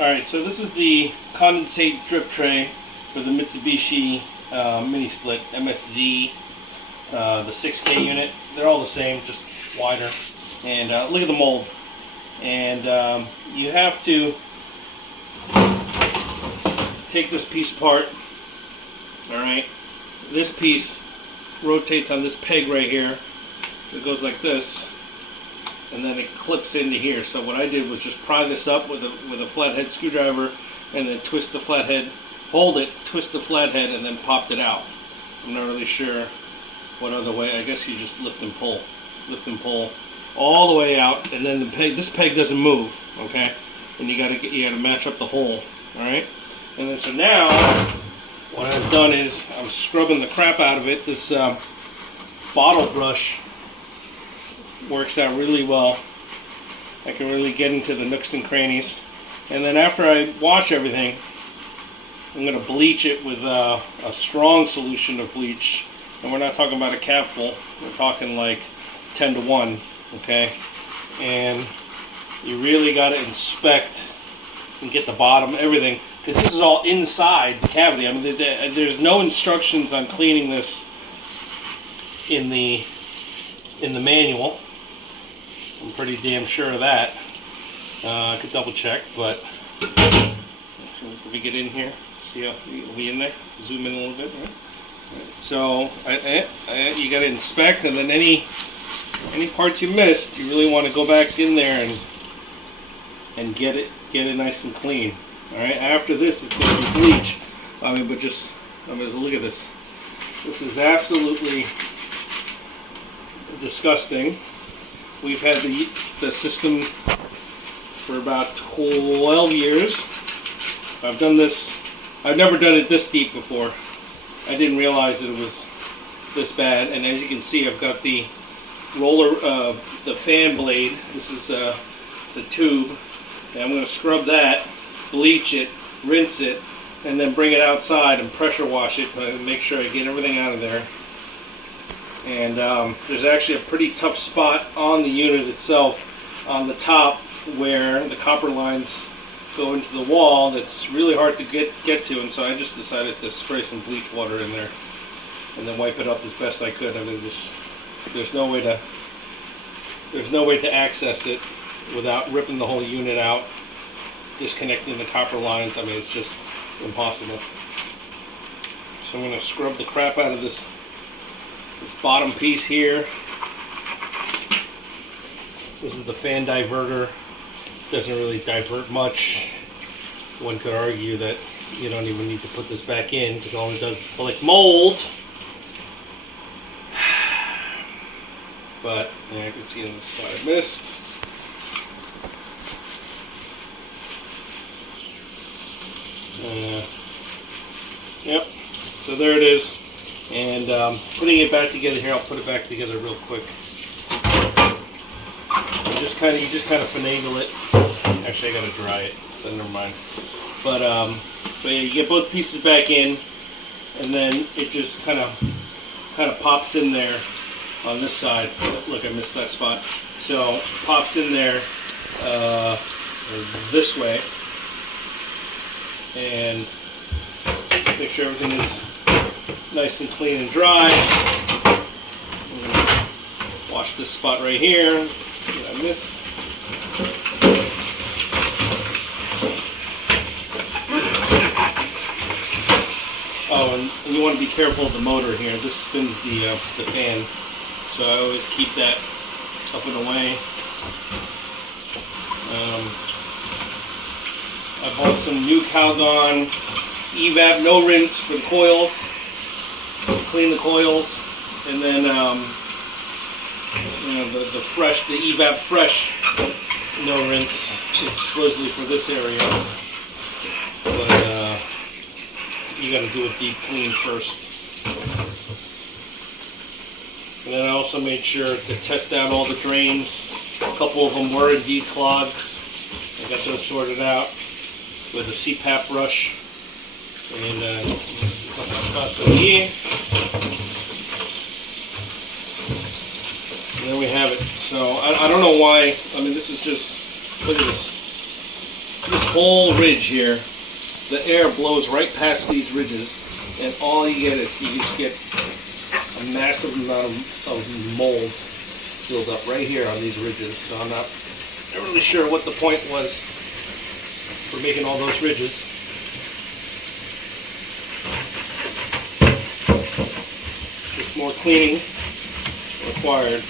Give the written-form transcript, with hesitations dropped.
Alright, so this is the condensate drip tray for the Mitsubishi Minisplit MSZ, the 6K unit. They're all the same, just wider. And look at the mold. And you have to take this piece apart. Alright, this piece rotates on this peg right here. So it goes like this, and then it clips into here. So what I did was just pry this up with a flathead screwdriver, and then twist the flathead, hold it, twist the flathead, and then popped it out. I'm not really sure what other way. I guess you just lift and pull all the way out, and then the peg. This peg doesn't move, okay? And you gotta match up the hole, all right? And then so now, what I've done is I'm scrubbing the crap out of it. This bottle brush works out really well. I can really get into the nooks and crannies. And then after I wash everything, I'm going to bleach it with a strong solution of bleach. And we're not talking about a capful. We're talking like 10 to 1, okay? And you really got to inspect and get the bottom, everything, because this is all inside the cavity. I mean, there's no instructions on cleaning this in the manual. I'm pretty damn sure of that. I could double check, but if we get in here, see how we in there? Zoom in a little bit. Right? So you got to inspect, and then any parts you missed, you really want to go back in there and get it nice and clean. All right. After this, it's going to be bleach. I mean, look at this. This is absolutely disgusting. We've had the system for about 12 years. I've done this. I've never done it this deep before. I didn't realize that it was this bad. And as you can see, I've got the roller, the fan blade. This is it's a tube, and I'm going to scrub that, bleach it, rinse it, and then bring it outside and pressure wash it to make sure I get everything out of there. And there's actually a pretty tough spot on the unit itself, on the top, where the copper lines go into the wall. That's really hard to get to, and so I just decided to spray some bleach water in there and then wipe it up as best I could. I mean, there's no way to access it without ripping the whole unit out, disconnecting the copper lines. I mean, it's just impossible. So I'm going to scrub the crap out of this bottom piece here. This is the fan diverter. Doesn't really divert much. One could argue that you don't even need to put this back in because all it does is collect mold. But yeah, I can see in the spot I missed. Yep. So there it is. And putting it back together here, I'll put it back together real quick. You just kind of finagle it. Actually, I gotta dry it, so never mind. But yeah, you get both pieces back in, and then it just kind of pops in there on this side. Look, I missed that spot. So pops in there this way, and make sure everything is nice and clean and dry. Wash this spot right here that I missed. Oh, and you want to be careful of the motor here. This spins the fan, so I always keep that up and away. I bought some new Calgon evap, no rinse for the coils. Clean the coils, and then the evap fresh, no rinse. It's supposedly for this area, but you got to do a deep clean first. And then I also made sure to test out all the drains. A couple of them were indeed clogged. I got those sorted out with a CPAP brush. And a couple of spots over here. And there we have it. So I don't know why. I mean, this is just, look at this. This whole ridge here, the air blows right past these ridges, and all you get is you just get a massive amount of mold build up right here on these ridges. So I'm not really sure what the point was for making all those ridges. Just more cleaning required.